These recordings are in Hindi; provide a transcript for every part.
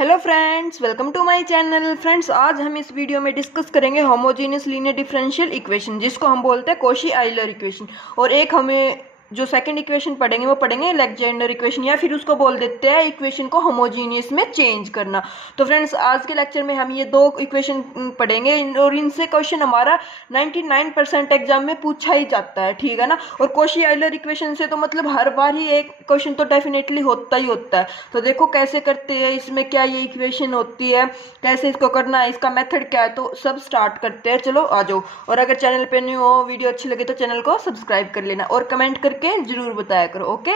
Hello friends, welcome to my channel. Friends, आज हम इस वीडियो में डिस्कस करेंगे होमोजेनियस लीनियर डिफरेंशियल इक्वेशन, जिसको हम बोलते हैं कॉशी आइलर इक्वेशन। और एक हमें जो सेकंड इक्वेशन पढ़ेंगे वो पढ़ेंगे लेग्जेंडर इक्वेशन, या फिर उसको बोल देते हैं इक्वेशन को होमोजीनियस में चेंज करना। तो फ्रेंड्स, आज के लेक्चर में हम ये दो इक्वेशन पढ़ेंगे और इनसे क्वेश्चन हमारा 99% एग्जाम में पूछा ही जाता है, ठीक है ना। और कॉशी आइलर इक्वेशन से तो मतलब हर बार ही एक क्वेश्चन तो डेफिनेटली होता ही होता है। तो देखो कैसे करते हैं, इसमें क्या ये इक्वेशन होती है, कैसे इसको करना है, इसका मेथड क्या है, तो सब स्टार्ट करते हैं। चलो आ जाओ। और अगर चैनल पे न्यू हो, वीडियो अच्छी लगे तो चैनल को सब्सक्राइब कर लेना और कमेंट करके जरूर बताया करो, ओके।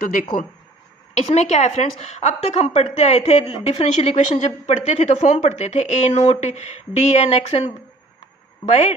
तो देखो इसमें क्या है फ्रेंड्स, अब तक हम पढ़ते आए थे डिफरेंशियल इक्वेशन, जब पढ़ते थे तो फॉर्म पढ़ते थे A naught D N X N by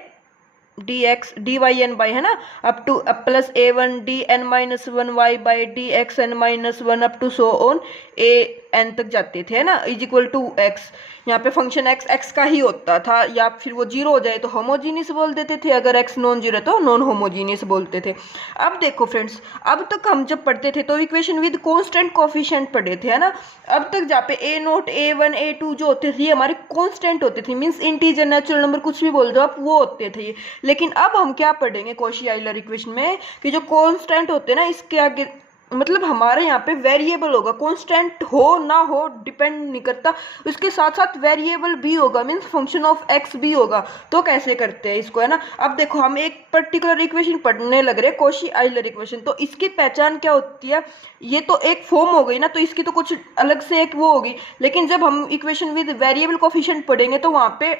D x D Y N by, है ना, up to plus A one D N minus one Y by D x N minus one up to so on A N तक जाते थे, है ना, इज इक्वल टू एक्स। यहाँ पे फंक्शन एक्स एक्स का ही होता था, या फिर वो जीरो हो जाए तो होमोजीनियस बोल देते थे, अगर एक्स नॉन जीरो तो नॉन होमोजीनियस बोलते थे। अब देखो फ्रेंड्स, अब तक हम जब पढ़ते थे तो इक्वेशन विद कांस्टेंट कोफिशिएंट पढ़े थे, है ना। अब तक जहाँ पे A naught A one A two जो होते थे ये हमारे कांस्टेंट होते थे, मीन्स इंटीजर नेचुरल नंबर कुछ भी बोल दो आप, वो होते थे ये। लेकिन अब हम क्या पढ़ेंगे कॉशी आइलर इक्वेशन में कि जो कांस्टेंट होते हैं ना, इसके आगे मतलब हमारे यहाँ पे वेरिएबल होगा, कांस्टेंट हो ना हो डिपेंड नहीं करता, उसके साथ साथ वेरिएबल भी होगा, मीन्स फंक्शन ऑफ एक्स भी होगा। तो कैसे करते हैं इसको, है ना। अब देखो हम एक पर्टिकुलर इक्वेशन पढ़ने लग रहे हैं, कॉशी आइलर इक्वेशन। तो इसकी पहचान क्या होती है, ये तो एक फॉर्म हो गई ना, तो इसकी तो कुछ अलग से एक वो होगी। लेकिन जब हम इक्वेशन विद वेरिएबल कोफिशिएंट पढ़ेंगे तो वहाँ पे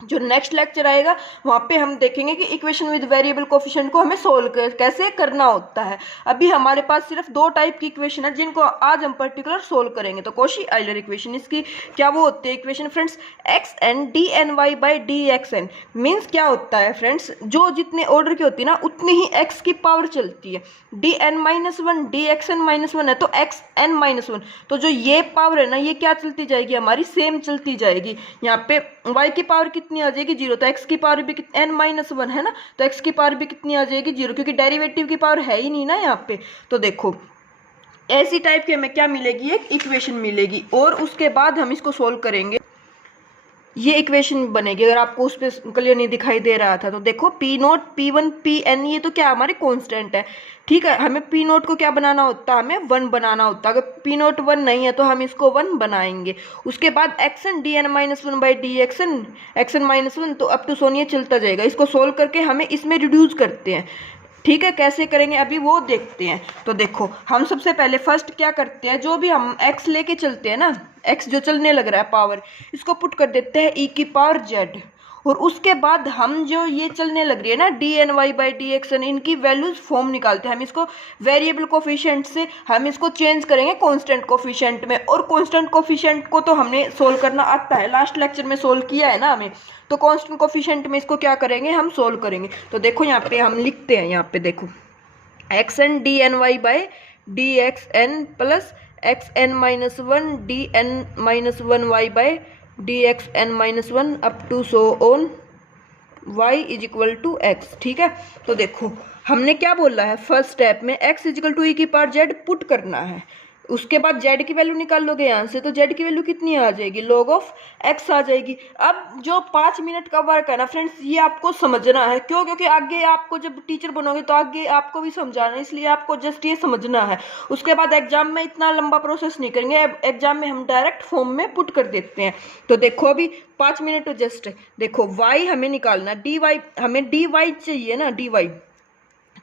जो नेक्स्ट लेक्चर आएगा वहाँ पे हम देखेंगे कि इक्वेशन विद वेरिएबल कोफिशिएंट को हमें सोल्व कैसे करना होता है। अभी हमारे पास सिर्फ दो टाइप की इक्वेशन है जिनको आज हम पर्टिकुलर सोल्व करेंगे। तो कॉशी आइलर इक्वेशन, इसकी क्या वो होती है equation friends, x n d n y by D x n. Means क्या होता है फ्रेंड्स, जो जितने ऑर्डर की होती है ना उतनी ही एक्स की पावर चलती है। D N minus one d x N minus one है तो एक्स एन माइनस वन, तो जो ये पावर है ना ये क्या चलती जाएगी, हमारी सेम चलती जाएगी। यहाँ पे वाई की पावर कितनी आ जाएगी, जीरो, तो एक्स की पावर भी एन माइनस वन है ना, तो एक्स की पावर भी कितनी आ जाएगी, जीरो, क्योंकि डेरिवेटिव की पावर है ही नहीं ना यहाँ पे। तो देखो ऐसी टाइप की हमें क्या मिलेगी, एक इक्वेशन मिलेगी, और उसके बाद हम इसको सोल्व करेंगे। ये इक्वेशन बनेगी, अगर आपको उस पर क्लियर नहीं दिखाई दे रहा था तो देखो p naught p one p n, ये तो क्या हमारे कांस्टेंट है, ठीक है। हमें पी नोट को क्या बनाना होता है, हमें वन बनाना होता है। अगर पी नोट वन नहीं है तो हम इसको वन बनाएंगे। उसके बाद x n d N minus one by D x N minus one, तो अब तो सोनिए चलता जाएगा। इसको सोल्व करके हमें इसमें रिड्यूस करते हैं, ठीक है। कैसे करेंगे अभी वो देखते हैं। तो देखो हम सबसे पहले फर्स्ट क्या करते हैं, जो भी हम x लेके चलते हैं ना, x जो चलने लग रहा है पावर, इसको पुट कर देते हैं e की पावर z। और उसके बाद हम जो ये चलने लग रही है ना d n y by D x n, इनकी वैल्यूज फॉर्म निकालते हैं। हम इसको वेरिएबल कोफिशिएंट से हम इसको चेंज करेंगे कांस्टेंट कोफिशिएंट में। और कांस्टेंट कोफिशिएंट को तो हमने सोल्व करना आता है, लास्ट लेक्चर में सोल्व किया है ना हमें। तो कांस्टेंट कोफिशिएंट में इसको क्या करेंगे, हम सोल्व करेंगे। तो देखो यहाँ पे हम लिखते हैं, यहाँ पे देखो x n d n y by D x n plus x N minus one D N minus one Y by D x N minus one up to so on y is equal to x, ठीक है। तो देखो हमने क्या बोला है, फर्स्ट स्टेप में x is equal to e की पावर z पुट करना है। उसके बाद z की वैल्यू निकाल लोगे यहाँ से, तो z की वैल्यू कितनी आ जाएगी, log ऑफ x आ जाएगी। अब जो 5 मिनट का वर्क है ना फ्रेंड्स, ये आपको समझना है। क्यों, क्योंकि आगे आपको जब टीचर बनोगे तो आगे आपको भी समझाना है, इसलिए आपको जस्ट ये समझना है। उसके बाद एग्जाम में इतना लंबा प्रोसेस नहीं करेंगे, एग्जाम में हम डायरेक्ट फॉर्म में पुट कर देते हैं। तो देखो अभी 5 मिनट तो जस्ट देखो y हमें निकालना, डी वाई हमें डी वाई चाहिए ना, डी वाई,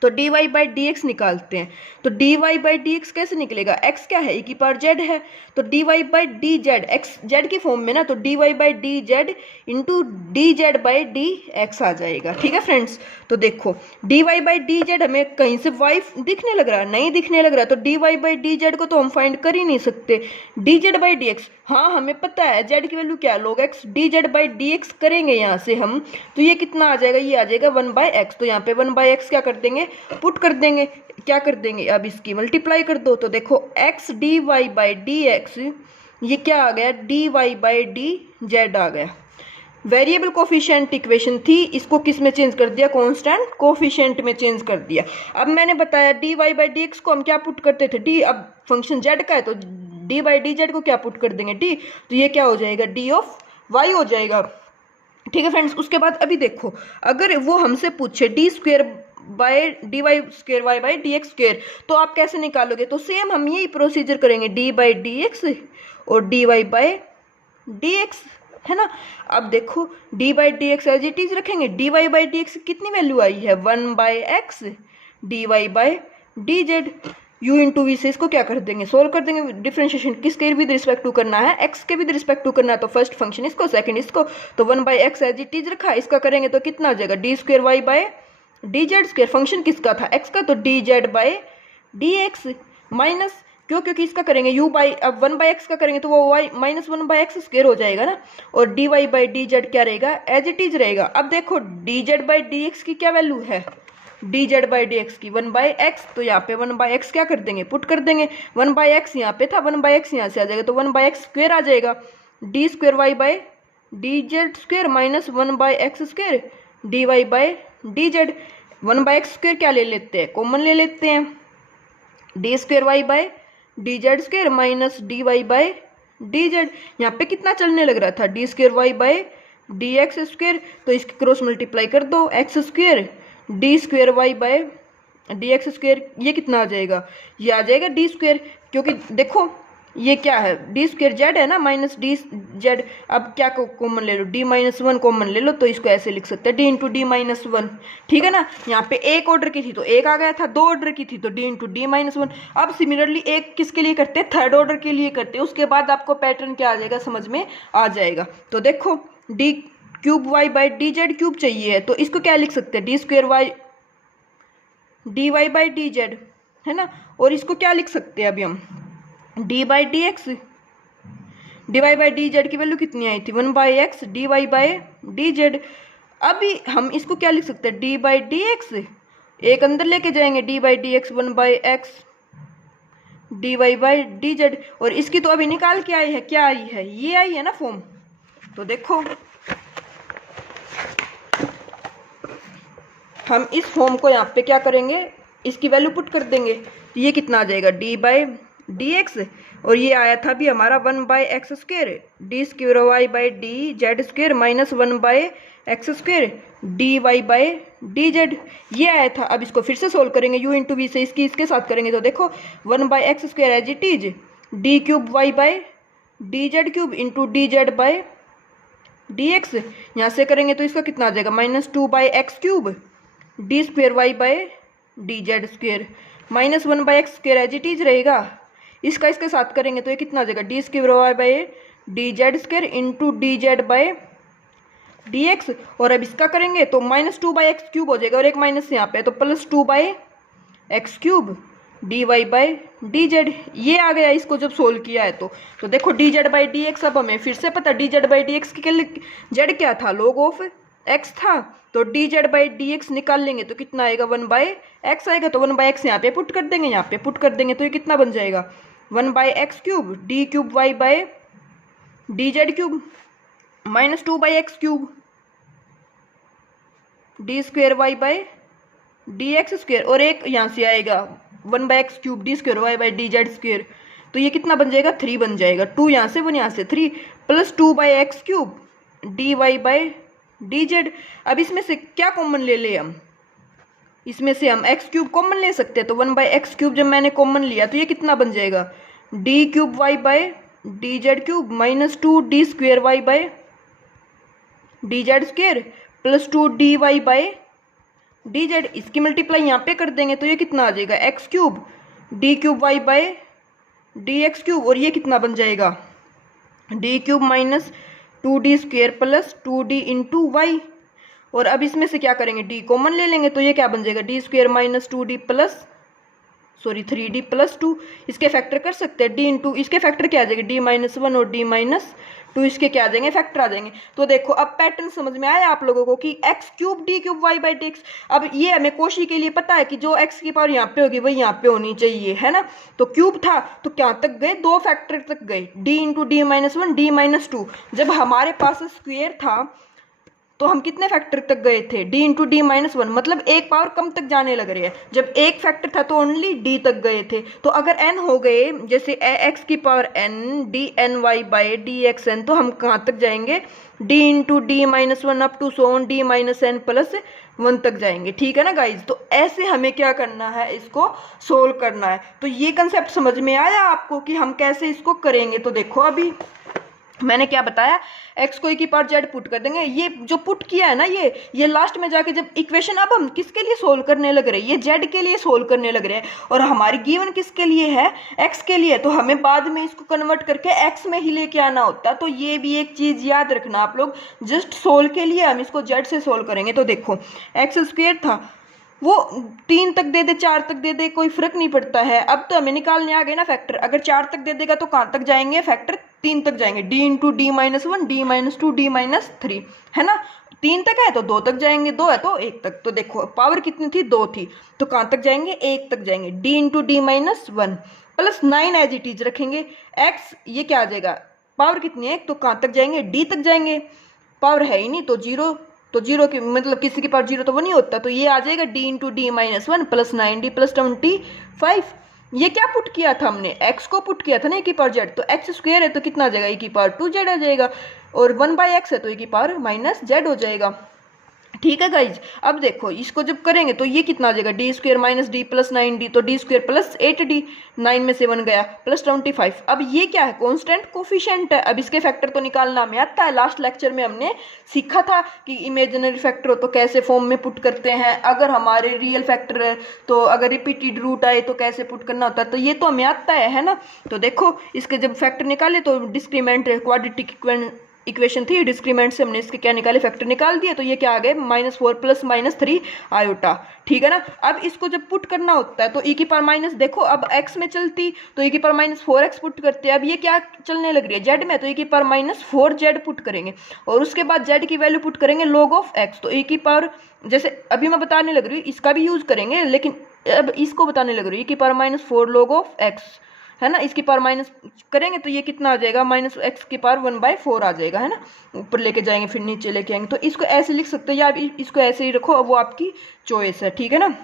तो D Y by D x निकालते हैं। तो D Y by D x कैसे निकलेगा, एक्स क्या है, ई की पावर जेड है, तो D Y by D Z, X Z की फॉर्म में ना, तो D Y by D Z into D Z by D X आ जाएगा, ठीक है फ्रेंड्स। तो देखो D Y by D Z हमें कहीं से वाई दिखने लग रहा है, नहीं दिखने लग रहा, तो D Y by D z को तो हम फाइंड कर ही नहीं सकते। D Z by D x, हाँ हमें पता है जेड की वैल्यू क्या है, log x, D Z by D x करेंगे यहाँ से हम, तो ये कितना आ जाएगा, ये आ जाएगा 1 बाई एक्स। तो यहाँ पे 1 बाई एक्स क्या कर देंगे, पुट कर देंगे। क्या कर देंगे, अब इसकी मल्टीप्लाई कर दो। तो देखो X D Y by D X, ये क्या आ गया, D Y by D Z आ गया। वेरिएबल कोफिशिएंट इक्वेशन थी, इसको किस में चेंज कर दिया, कांस्टेंट कोफिशिएंट में चेंज कर दिया। अब मैंने बताया d Y by D x को हम क्या पुट करते थे, डी, अब फंक्शन जेड का है तो डी बाई डी जेड को क्या पुट कर देंगे डी, तो ये क्या हो जाएगा डी ऑफ वाई हो जाएगा। ठीक है फ्रेंड्स, उसके बाद अभी देखो अगर वो हमसे पूछे d square by d y square Y by D x square, तो आप कैसे निकालोगे, तो सेम हम यही प्रोसीजर करेंगे डी बाई डी एक्स और D Y by D X, है ना। अब देखो D by D X as it is रखेंगे, D Y by D X कितनी वैल्यू आई है 1 by x D Y by D Z, u into V से इसको क्या कर देंगे सोल्व कर देंगे। डिफ्रेंशिएशन किसके विद रिस्पेक्ट टू करना है, x के विद रिस्पेक्ट टू करना है, तो फर्स्ट फंक्शन इसको सेकंड इसको, तो 1 by x as it is रखा, इसका करेंगे तो कितना आ जाएगा d square Y by D z square, function किसका था x का, तो d Z by D x minus क्योंकि इसका करेंगे u बाई, अब 1 बाई एक्स का करेंगे तो वो y minus 1 by x square हो जाएगा ना, और D Y by D z क्या रहेगा एज इट इज रहेगा। अब देखो d Z by D x की क्या वैल्यू है, d Z by D x की 1 बाई एक्स, तो यहाँ पे 1 बाई एक्स क्या कर देंगे पुट कर देंगे, 1 बाई एक्स यहाँ पे था 1 बाई एक्स यहाँ से आ जाएगा, तो 1 बाई एक्स स्क्वेयर आ जाएगा, d square Y by D z square minus 1 by x square d Y by D z. 1 by x square क्या ले लेते हैं कॉमन ले लेते हैं, d square Y by D z square minus d Y by D z, यहाँ पे कितना चलने लग रहा था d square Y by D x square, तो इसकी क्रॉस मल्टीप्लाई कर दो x square d square Y by D x square, ये कितना आ जाएगा, ये आ जाएगा डी स्क्वेयर, क्योंकि देखो ये क्या है डी स्क्वेयर जेड है ना माइनस डी जेड, अब क्या कॉमन ले लो डी माइनस 1 कॉमन ले लो, तो इसको ऐसे लिख सकते हैं डी इंटू डी माइनस 1, ठीक है ना। यहाँ पे एक ऑर्डर की थी तो एक आ गया था, 2 ऑर्डर की थी तो डी इंटू डी माइनस 1। अब सिमिलरली एक किसके लिए करते हैं, थर्ड ऑर्डर के लिए करते हैं, उसके बाद आपको पैटर्न क्या आ जाएगा समझ में आ जाएगा। तो देखो d cube y by D z cube चाहिए है, तो इसको क्या लिख सकते हैं d square y d Y by D z, है ना, और इसको क्या लिख सकते हैं अभी हम d by D x, D Y by D z की वैल्यू कितनी आई थी 1 by x D Y by D z. अभी हम इसको क्या लिख सकते हैं डी बाई डी एक्स, एक अंदर लेके जाएंगे d by D x 1 by x D Y by D z, और इसकी तो अभी निकाल के आई है, क्या आई है ये आई है ना फॉर्म। तो देखो हम इस फॉर्म को यहाँ पे क्या करेंगे इसकी वैल्यू पुट कर देंगे, तो ये कितना आ जाएगा डी बाई डी एक्स, और ये आया था भी हमारा 1 by x square d square Y by D z square minus 1 by x square d Y by D z, ये आया था। अब इसको फिर से सोल्व करेंगे u इंटू वी से, इसकी इसके साथ करेंगे तो देखो 1 by x square as it is d cube y by D z cube into D Z by D x, यहाँ से करेंगे तो इसका कितना आ जाएगा minus 2 by x cube d square Y by D z square minus 1 by x square as it is रहेगा, इसका इसके साथ करेंगे तो ये कितना आ जाएगा d square Y by D z square into D Z by D x, और अब इसका करेंगे तो माइनस 2 बाई एक्स क्यूब हो जाएगा, और एक माइनस यहाँ पे तो plus 2 by x cube d Y by D z, ये आ गया इसको जब सोल्व किया है तो देखो d Z by D x, अब हमें फिर से पता D Z by D x की जेड क्या था लॉग ऑफ एक्स था, तो d Z by D x निकाल लेंगे तो कितना आएगा 1 बाई एक्स आएगा, तो 1 बाई एक्स यहाँ पे पुट कर देंगे, यहाँ पे पुट कर देंगे तो ये कितना बन जाएगा 1 by x cube d cube y by D z cube minus 2 by x cube d square Y by D x square, और एक यहाँ से आएगा 1 by x cube d square Y by D z square, तो ये कितना बन जाएगा 3 बन जाएगा, 2 यहाँ से 1 यहाँ से 3 plus 2 by x cube d Y by D z. अब इसमें से क्या कॉमन ले ले हम, इसमें से हम एक्स क्यूब कॉमन ले सकते हैं, तो 1 बाई एक्स क्यूब जब मैंने कॉमन लिया तो ये कितना बन जाएगा d cube y by D z cube minus 2 d square Y by D z square plus 2 d Y by D z, इसकी मल्टीप्लाई यहाँ पे कर देंगे तो ये कितना आ जाएगा x cube d cube y by D x cube, और ये कितना बन जाएगा d cube minus 2d square plus 2d into y, और अब इसमें से क्या करेंगे d कॉमन ले लेंगे तो ये क्या बन जाएगा d square minus 2d plus 3d plus 2, इसके फैक्टर कर सकते हैं d इंटू इसके फैक्टर क्या आ जाएगा d माइनस 1 और d माइनस 2 इसके क्या आ जाएंगे फैक्टर आ जाएंगे। तो देखो अब पैटर्न समझ में आया आप लोगों को कि x cube d cube y by D x, अब ये हमें कोशी के लिए पता है कि जो एक्स की पावर यहाँ पे होगी वही यहाँ पे होनी चाहिए, है ना। तो क्यूब था तो क्या तक गए 2 फैक्टर तक गए, d into d minus 1 D minus 2, जब हमारे पास स्क्वेयर था तो हम कितने फैक्टर तक गए थे, d into d minus one, मतलब एक पावर कम तक जाने लग रही है। जब एक फैक्टर था तो ओनली d तक गए थे। तो अगर n हो गए, जैसे x की power n d n y by D x n, तो हम कहाँ तक जाएंगे, d into d minus one up to so on d minus n plus one तक जाएंगे। ठीक है ना गाइज। तो ऐसे हमें क्या करना है, इसको सोल्व करना है। तो ये कंसेप्ट समझ में आया आपको कि हम कैसे इसको करेंगे। तो देखो अभी मैंने क्या बताया, x को e की पावर z पुट कर देंगे। ये जो पुट किया है ना, ये लास्ट में जाके जब इक्वेशन अब हम किसके लिए सोल्व करने लग रहे हैं, ये z के लिए सोल्व करने लग रहे हैं, और हमारी गिवन किसके लिए है, x के लिए। तो हमें बाद में इसको कन्वर्ट करके x में ही लेके आना होता है। तो ये भी एक चीज याद रखना आप लोग, जस्ट सोल्व के लिए हम इसको z से सोल्व करेंगे। तो देखो एक्स स्क्वायर था, वो 3 तक दे दे 4 तक दे दे कोई फर्क नहीं पड़ता है। अब तो हमें निकालने आ गए ना फैक्टर, अगर 4 तक दे देगा तो कहाँ तक जाएंगे, फैक्टर 3 तक जाएंगे, d into d minus one D minus two D minus three, है ना। 3 तक है तो 2 तक जाएंगे, 2 है तो 1 तक। तो देखो पावर कितनी थी, 2 थी, तो कहाँ तक जाएंगे, 1 तक जाएंगे। d into d minus one plus 9 as it is रखेंगे। x ये क्या आ जाएगा, पावर कितनी है, तो कहाँ तक जाएंगे, d तक जाएंगे। पावर है ही नहीं तो जीरो, तो जीरो की मतलब किसी के पास जीरो तो वो नहीं होता। तो ये आ जाएगा d into d minus one plus 9d plus 25। ये क्या पुट किया था हमने, x को पुट किया था ना e की पावर z, तो x स्क्वायर है तो कितना आ जाएगा, e की पावर 2z आ जाएगा, और 1/x है तो e की पावर माइनस z हो जाएगा। ठीक है गाइज। अब देखो इसको जब करेंगे तो ये कितना आ जाएगा, D square minus D plus 9d, तो डी स्क्वायर प्लस 8d, 9 में से 1 गया, प्लस 25। अब ये क्या है, कांस्टेंट कोफिशिएंट है। अब इसके फैक्टर तो निकालना हमें आता है, लास्ट लेक्चर में हमने सीखा था कि इमेजिनरी फैक्टर हो तो कैसे फॉर्म में पुट करते हैं, अगर हमारे रियल फैक्टर है तो अगर रिपीटेड रूट आए तो कैसे पुट करना होता है, तो ये तो हमें आता है ना। तो देखो इसके जब फैक्टर निकाले तो डिस्क्रीमेंट क्वाड्रेटिक इक्वेशन थी, डिस्क्रीमेंट से हमने इसके क्या निकाले, फैक्टर निकाल दिए, तो ये क्या आ गए, -4 प्लस -3 आयोटा। ठीक है ना। अब इसको जब पुट करना होता है तो e की पावर माइनस, देखो अब x में चलती तो e की पावर -4x पुट करते हैं। अब ये क्या चलने लग रही है, z में, तो e की पावर -4z पुट करेंगे, और उसके बाद z की वैल्यू पुट करेंगे log ऑफ x। तो e की पावर, जैसे अभी मैं बताने लग रही हूँ इसका भी यूज करेंगे, लेकिन अब इसको बताने लग रही हूँ, e की पावर -4 log ऑफ x, है ना। इसकी पावर माइनस करेंगे तो ये कितना आ जाएगा, -x की पावर 1/4 आ जाएगा, है ना। ऊपर लेके जाएंगे फिर नीचे लेके आएंगे, तो इसको ऐसे लिख सकते हैं, या इसको ऐसे ही रखो, अब वो आपकी चॉइस है। ठीक है ना।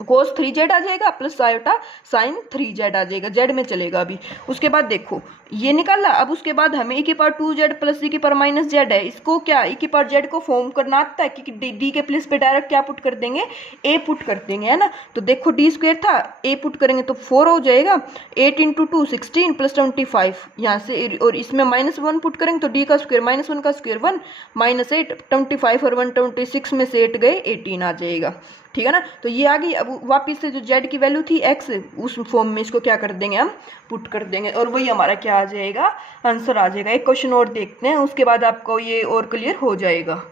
cos 3z आ जाएगा प्लस आयोटा sin 3z आ जाएगा, z में चलेगा अभी। उसके बाद देखो ये निकाला। अब उसके बाद हमें e की पावर 2z प्लस e की पावर -z है, इसको क्या e की पावर z को फॉर्म करना आता है कि d के प्लेस पे डायरेक्ट क्या पुट कर देंगे, a पुट कर देंगे, है ना। तो देखो d स्क्वायर था, a पुट करेंगे तो 4 हो जाएगा, 8 इंटू 2 16 प्लस 25 यहाँ से, और इसमें -1 पुट करेंगे तो d का स्क्वायर -1 का स्क्वायर 1 -8 25 और 126 में से 8 गए 18 आ जाएगा। ठीक है ना। तो ये आ गई। अब वापिस से जो z की वैल्यू थी x, उस फॉर्म में इसको क्या कर देंगे, हम पुट कर देंगे, और वही हमारा क्या आ जाएगा, आंसर आ जाएगा। एक क्वेश्चन और देखते हैं, उसके बाद आपको ये और क्लियर हो जाएगा।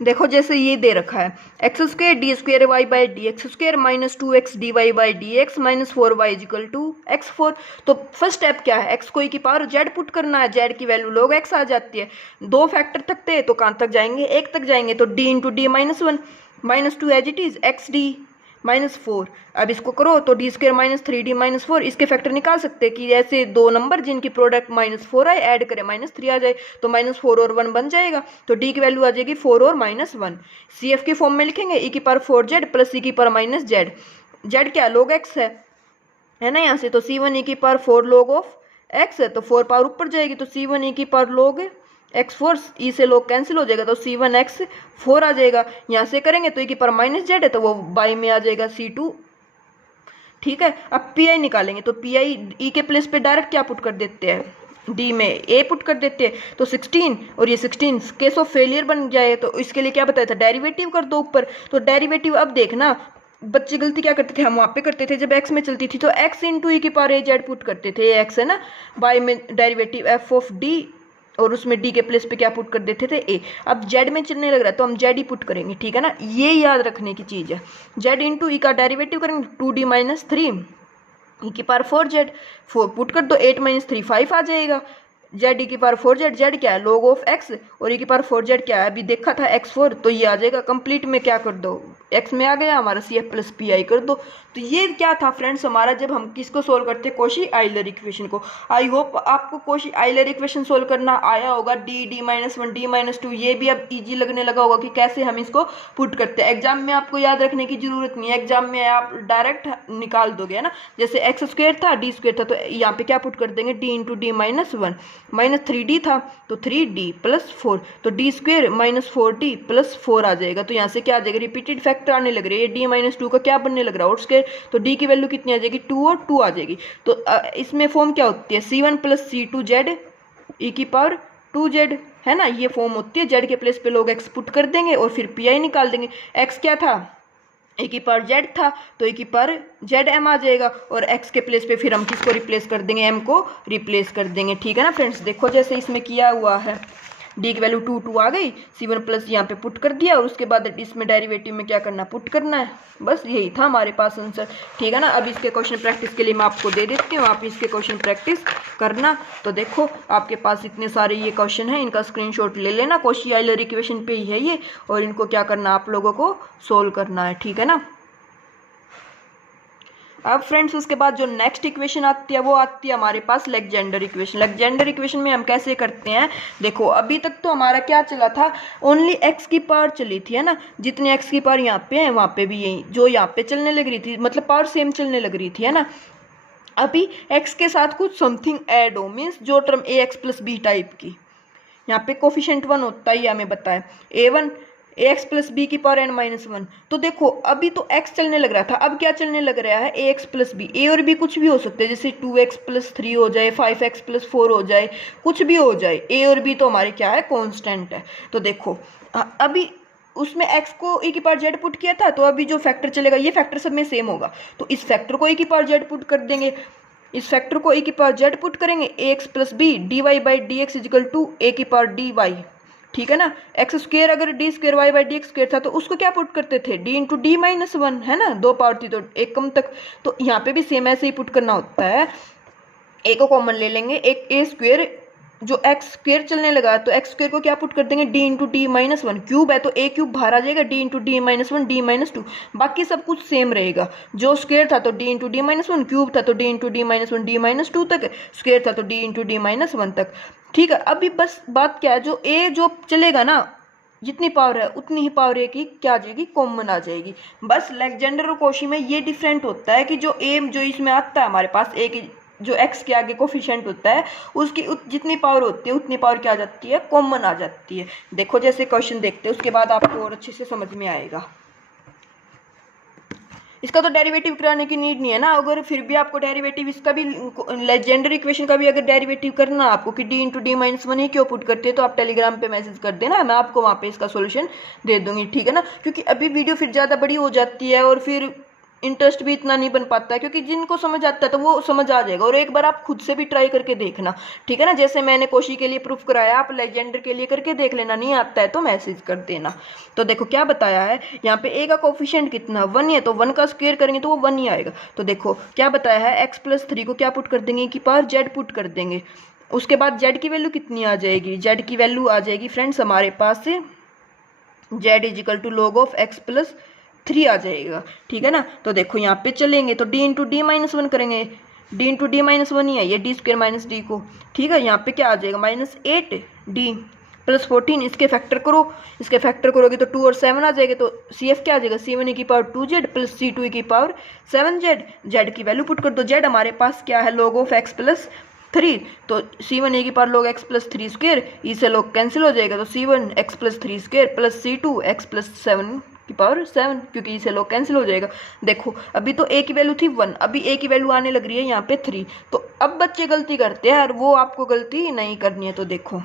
देखो जैसे ये दे रखा है, x square d square y by D x square -2x d Y by D x -4y equal to x4। तो फर्स्ट स्टेप क्या है, x को e की पावर z पुट करना है, z की वैल्यू log x आ जाती है। 2 फैक्टर तक थे तो कहाँ तक जाएंगे, 1 तक जाएंगे, तो d into d minus one -2 as it is x d -4। अब इसको करो तो डी स्क्वायर -3d -4, इसके फैक्टर निकाल सकते हैं कि ऐसे 2 नंबर जिनकी प्रोडक्ट -4 आए, ऐड करें -3 आ जाए, तो -4 और 1 बन जाएगा, तो d की वैल्यू आ जाएगी 4 और -1। CF के फॉर्म में लिखेंगे e की पावर 4z प्लस e की पावर -z, z क्या log x है ना यहाँ से, तो c1 e की पावर 4 log ऑफ x है, तो 4 पावर ऊपर जाएगी, तो c1 e की पावर log x4, ई से log कैंसिल हो जाएगा, तो c1 x4 आ जाएगा। यहाँ से करेंगे तो e की पावर -z है, तो वो बाई में आ जाएगा c2। ठीक है। अब pi निकालेंगे, तो pi e के प्लेस पे डायरेक्ट क्या पुट कर देते हैं, d में a पुट कर देते हैं, तो 16 और ये 16 केस ऑफ फेलियर बन जाए, तो इसके लिए क्या बताया था, डेरिवेटिव कर दो ऊपर। तो डेरिवेटिव अब देखना बच्चे गलती क्या करते थे, हम वहाँ पे करते थे जब x में चलती थी तो x इंटू e की पावर az पुट करते थे, x है ना, बाई में डेरिवेटिव f ऑफ d, और उसमें d के प्लेस पे क्या पुट कर देते थे, a। अब z में चलने लग रहा है तो हम z ही पुट करेंगे। ठीक है ना, ये याद रखने की चीज़ है। z इंटू ई का डेरिवेटिव करेंगे 2d -3 e की पावर 4z, 4 पुट कर दो, 8 - 3 5 आ जाएगा, जेड ई की पावर 4z, जेड क्या है log ऑफ x, और ई की पावर 4z क्या है, अभी देखा था x4, तो ये आ जाएगा कंप्लीट में क्या कर दो, x में आ गया हमारा CF प्लस पी आई कर दो। तो ये क्या था फ्रेंड्स हमारा, जब हम किसको सोल्व करते हैं, कॉशी आइलर इक्वेशन को। आई होप आपको कॉशी आइलर इक्वेशन सोल्व करना आया होगा, d-1 d-2, ये भी अब इजी लगने लगा होगा कि कैसे हम इसको पुट करते हैं। एग्जाम में आपको याद रखने की जरूरत नहीं है, एग्जाम में आप डायरेक्ट निकाल दोगे, है ना। जैसे x² था d² था, तो यहाँ पे क्या पुट कर देंगे, d into d minus 1, minus 3d था तो 3d प्लस 4, तो d² माइनस 4d प्लस 4 आ जाएगा। तो यहाँ से क्या आ जाएगा, रिपीटेड फैक्टर आने लग रही है, d-2 का क्या बनने लग रहा है, और स्क्वायर, तो d की वैल्यू कितनी आ जाएगी, 2 और 2 आ जाएगी। तो इसमें फॉर्म क्या होती है, c1 प्लस c2z ई की पावर 2z, है ना, ये फॉर्म होती है। z के प्लेस पे लोग x पुट कर देंगे और फिर पी आई निकाल देंगे। x क्या था, ए की पावर z था, तो ए की पावर जेड एम आ जाएगा, और x के प्लेस पे फिर हम किसको रिप्लेस कर देंगे, m को रिप्लेस कर देंगे, ठीक है ना फ्रेंड्स। देखो जैसे इसमें किया हुआ है, d की वैल्यू 2 आ गई, c1 प्लस यहाँ पे पुट कर दिया, और उसके बाद इसमें डेरिवेटिव में क्या करना, पुट करना है, बस यही था हमारे पास आंसर, ठीक है ना। अब इसके क्वेश्चन प्रैक्टिस के लिए मैं आपको दे देती हूँ, आप इसके क्वेश्चन प्रैक्टिस करना। तो देखो आपके पास इतने सारे ये क्वेश्चन हैं, इनका स्क्रीनशॉट ले लेना, कॉशी आइलर इक्वेशन पे ही है ये, और इनको क्या करना, आप लोगों को सोल्व करना है, ठीक है ना। अब फ्रेंड्स उसके बाद जो नेक्स्ट इक्वेशन आती है वो आती है हमारे पास लेग्जेंडर इक्वेशन। लेग्जेंडर इक्वेशन में हम कैसे करते हैं, देखो अभी तक तो हमारा क्या चला था, ओनली x की पावर चली थी, है ना, जितने x की पावर यहाँ पे है वहाँ पे भी यही जो यहाँ पे चलने लग रही थी, मतलब पावर सेम चलने लग रही थी, है ना। अभी x के साथ कुछ समथिंग ऐड हो, मीन्स जो term ax plus b type की, यहाँ पे कोफिशिएंट 1 होता है, ये हमें बताए a1 ax प्लस बी की पावर n-1। तो देखो अभी तो x चलने लग रहा था, अब क्या चलने लग रहा है, ax प्लस बी, a और b कुछ भी हो सकते हैं, जैसे 2x प्लस 3 हो जाए, 5x प्लस 4 हो जाए, कुछ भी हो जाए, a और b तो हमारे क्या है, कॉन्स्टेंट है। तो देखो अभी उसमें x को e की पावर z पुट किया था, तो अभी जो फैक्टर चलेगा ये फैक्टर सब में सेम होगा, तो इस फैक्टर को e की पावर z पुट कर देंगे, इस फैक्टर को e की पावर z पुट करेंगे, ax plus B dy by D X equal to A की पावर dy, ठीक है ना। एक्स स्क्वेयर अगर D square Y by D x square था तो उसको क्या पुट करते थे, डी इंटू डी माइनस 1, है ना, 2 पावर थी तो एक कम तक, तो यहाँ पे भी सेम ऐसे ही पुट करना होता है। ए को कॉमन ले लेंगे, एक ए स्क्वेयर जो एक्स स्क्वेयर चलने लगा, तो एक्स स्क्वेयर को क्या पुट कर देंगे, D into d minus 1, cube है तो ए क्यूब बाहर आ जाएगा, D into d minus 1 D minus 2, बाकी सब कुछ सेम रहेगा। जो स्क्वेयर था तो D into d minus 1, cube था तो D into d minus 1 D minus 2 तक, स्क्वेयर था तो डी इंटू डी माइनस 1 तक, ठीक है। अभी बस बात क्या है, जो ए जो चलेगा ना, जितनी पावर है उतनी ही पावर ए की क्या आ जाएगी, कॉमन आ जाएगी। बस लेग्जेंडर और कॉशी में ये डिफरेंट होता है कि जो ए जो इसमें आता है हमारे पास, ए की जो x के आगे कोफिशिएंट होता है उसकी जितनी पावर होती है उतनी पावर क्या आ जाती है, कॉमन आ जाती है। देखो जैसे क्वेश्चन देखते हैं उसके बाद आपको और अच्छे से समझ में आएगा। इसका तो डेरिवेटिव कराने की नीड नहीं है ना, अगर फिर भी आपको डेरिवेटिव इसका भी लेजेंडर इक्वेशन का भी अगर डेरिवेटिव करना आपको कि डी इंटू डी माइनस 1 ही क्यों पुट करते हैं, तो आप टेलीग्राम पे मैसेज कर देना, मैं आपको वहाँ पे इसका सोल्यूशन दे दूंगी, ठीक है ना। क्योंकि अभी वीडियो फिर ज़्यादा बड़ी हो जाती है और फिर इंटरेस्ट भी इतना नहीं बन पाता है, क्योंकि जिनको समझ आता है तो वो समझ आ जाएगा, और एक बार आप खुद से भी ट्राई करके देखना, ठीक है ना। जैसे मैंने कोशी के लिए प्रूफ कराया, आप लेजेंडर के लिए करके देख लेना, नहीं आता है तो मैसेज कर देना। तो देखो क्या बताया है यहाँ पे, ए का कोफिशिएंट कितना 1 है, तो 1 का स्क्वायर करेंगे तो वो 1 ही आएगा। तो देखो क्या बताया है, एक्स प्लस 3 को क्या पुट कर देंगे, की पावर जेड पुट कर देंगे, उसके बाद जेड की वैल्यू कितनी आ जाएगी, जेड की वैल्यू आ जाएगी फ्रेंड्स हमारे पास से z equal to log of x plus 3 आ जाएगा, ठीक है ना। तो देखो यहाँ पे चलेंगे तो डी इंटू डी माइनस 1 करेंगे, डी इंटू डी माइनस 1 ही है ये, डी स्क्वायर माइनस डी को, ठीक है। यहाँ पे क्या आ जाएगा, माइनस 8 डी प्लस 14, इसके फैक्टर करो, इसके फैक्टर करोगे तो 2 और 7 आ जाएगा, तो सी एफ क्या आ जाएगा, C1 की पावर 2z प्लस C2 की पावर 7z, जेड की वैल्यू पुट कर दो, जेड हमारे पास क्या है, लॉग ऑफ एक्स प्लस 3, तो C1 की power log x plus 3 square, इसे लॉग कैंसिल हो जाएगा, तो C1 x plus 3 square plus C2 x plus 7 की पावर 7, क्योंकि इसे लॉग कैंसिल हो जाएगा। देखो अभी तो ए की वैल्यू थी 1, अभी ए की वैल्यू आने लग रही है यहाँ पे 3, तो अब बच्चे गलती करते हैं और वो आपको गलती नहीं करनी है। तो देखो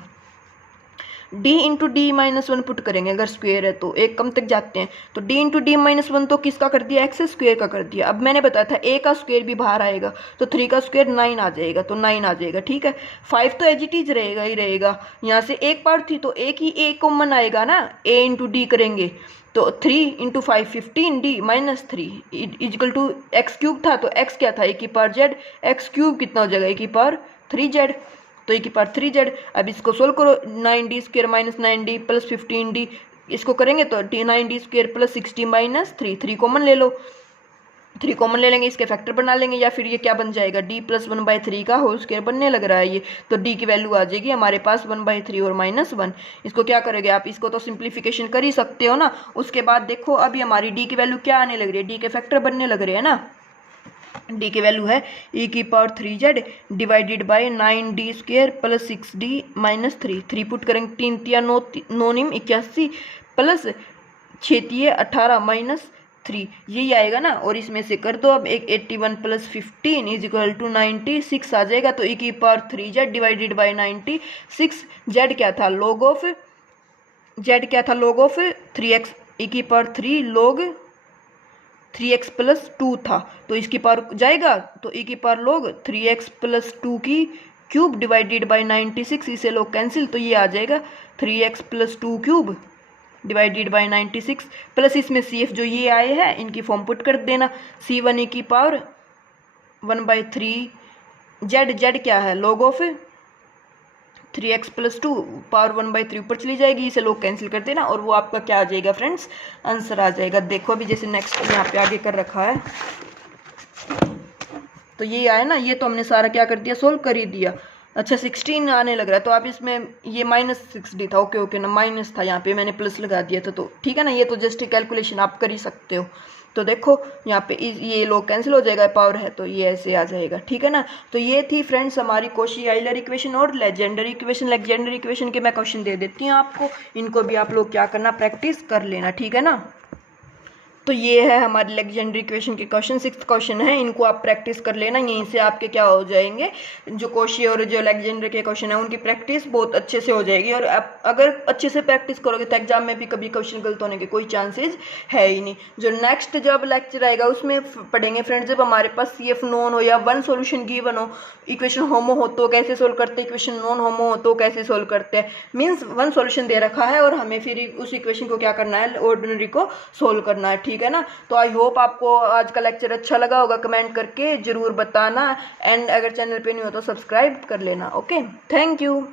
d into d minus 1 put करेंगे, अगर स्क्वेयर है तो एक कम तक जाते हैं, तो d इंटू डी माइनस 1 तो किसका कर दिया, एक्स स्क्वेयर का कर दिया। अब मैंने बताया था a का स्क्वेयर भी बाहर आएगा, तो 3 का स्क्वेयर 9 आ जाएगा, तो 9 आ जाएगा, ठीक है। 5 तो एज इट इज रहेगा ही रहेगा, यहाँ से एक पावर थी तो एक ही a कॉमन आएगा ना, a इंटू डी करेंगे तो 3 into 5 15d minus 3 equal to x cube था, तो x क्या था, ए की पावर जेड, एक्स क्यूब कितना हो जाएगा, ए की पावर 3z, तो e⁻³ अब इसको सोल्व करो, 9d² minus 9d plus 15d, इसको करेंगे तो 9d² प्लस 60 माइनस 3 कॉमन ले लो, 3 कॉमन ले लेंगे, इसके फैक्टर बना लेंगे, या फिर ये क्या बन जाएगा d प्लस 1/3 का होल स्क्वायर बनने लग रहा है ये, तो d की वैल्यू आ जाएगी हमारे पास 1/3 और -1। इसको क्या करोगे आप, इसको तो सिंप्लीफिकेशन कर ही सकते हो ना। उसके बाद देखो अभी हमारी d की वैल्यू क्या आने लग रही है, d के फैक्टर बनने लग रहे हैं ना। d की वैल्यू है e⁻³ divided by 9d² plus 6d minus 3 put करेंगे, 3 तिया 9 निम 81 प्लस 6 तिये 18 माइनस 3, यही आएगा ना। और इसमें से कर दो अब, एक 81 प्लस 15 इज इक्वल टू 96 आ जाएगा। तो e⁻³ डिवाइडेड बाई 96, z क्या था, log of 3x, e⁻³ log 3x plus 2 था, तो इसकी पावर जाएगा, तो e⁻log 3x प्लस 2 की क्यूब डिवाइडेड बाई 96, इसे लोग कैंसिल, तो ये आ जाएगा 3x plus 2 cube divided by 96 plus इसमें CF जो ये आए हैं इनकी फॉर्म पुट कर देना, C1 e⁻1/3 z क्या है, log of 3x plus 2 power 1/3 ऊपर चली जाएगी, इसे लोग कैंसिल कर देना, और वो आपका क्या आ जाएगा फ्रेंड्स, आंसर आ जाएगा। देखो अभी जैसे नेक्स्ट यहाँ पे आगे कर रखा है, तो ये आया ना, ये तो हमने सारा क्या कर दिया, सोल्व कर ही दिया। अच्छा 16 आने लग रहा है, तो आप इसमें ये -60 था, ओके ना, माइनस था, यहाँ पे मैंने प्लस लगा दिया था, तो ठीक है ना, ये तो जस्ट कैलकुलेशन आप कर ही सकते हो। तो देखो यहाँ पे ये लोग कैंसिल हो जाएगा, पावर है तो ये ऐसे आ जाएगा, ठीक है ना। तो ये थी फ्रेंड्स हमारी कॉशी आइलर इक्वेशन और लेजेंडर इक्वेशन। लेजेंडर इक्वेशन के मैं क्वेश्चन दे देती हूँ आपको, इनको भी आप लोग क्या करना, प्रैक्टिस कर लेना, ठीक है ना। तो ये है हमारे लेजेंडरी इक्वेशन के क्वेश्चन, 6th क्वेश्चन है, इनको आप प्रैक्टिस कर लेना, यहीं से आपके क्या हो जाएंगे, जो कॉशी और जो लेजेंडरी के क्वेश्चन है उनकी प्रैक्टिस बहुत अच्छे से हो जाएगी। और आप अगर अच्छे से प्रैक्टिस करोगे तो एग्जाम में भी कभी क्वेश्चन गलत होने के कोई चांसेस है ही नहीं। जो नेक्स्ट जब लेक्चर आएगा उसमें पढ़ेंगे फ्रेंड्स, जब हमारे पास CF नॉन हो या वन सोल्यूशन गिवन हो, इक्वेशन होमो हो तो कैसे सोल्व करते हैं, इक्वेशन नॉन होमो हो तो कैसे सोल्व करते हैं, मीन्स वन सोल्यूशन दे रखा है और हमें फिर उस इक्वेशन को क्या करना है, ऑर्डिनरी को सोल्व करना है, ठीक है ना। तो आई होप आपको आज का लेक्चर अच्छा लगा होगा, कमेंट करके जरूर बताना, एंड अगर चैनल पे नहीं हो तो सब्सक्राइब कर लेना। Okay, thank you.